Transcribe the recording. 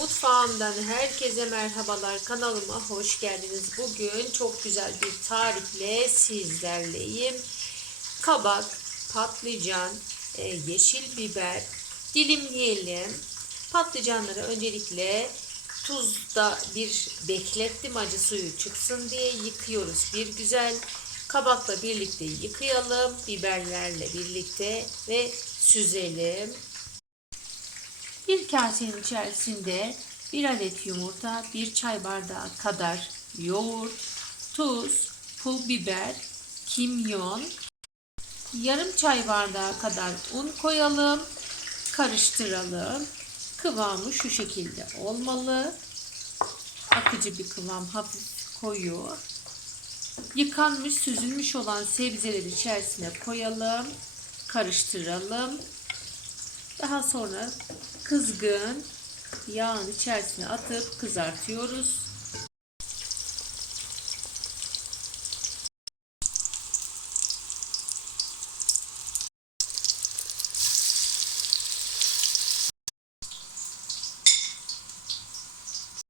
Mutfağımdan herkese merhabalar. Kanalıma hoş geldiniz. Bugün çok güzel bir tarifle sizlerleyim. Kabak, patlıcan, e, yeşil biber dilimleyelim. Patlıcanları öncelikle tuzda bir beklettim acı suyu çıksın diye yıkıyoruz bir güzel. Kabakla birlikte yıkayalım. Biberlerle birlikte ve süzelim. Bir kasenin içerisinde bir adet yumurta, bir çay bardağı kadar yoğurt, tuz, pul biber, kimyon, yarım çay bardağı kadar un koyalım, karıştıralım. Kıvamı şu şekilde olmalı. Akıcı bir kıvam, hafif koyu. Yıkanmış, süzülmüş olan sebzeleri içerisine koyalım, karıştıralım. Daha sonra kızgın yağın içerisine atıp kızartıyoruz.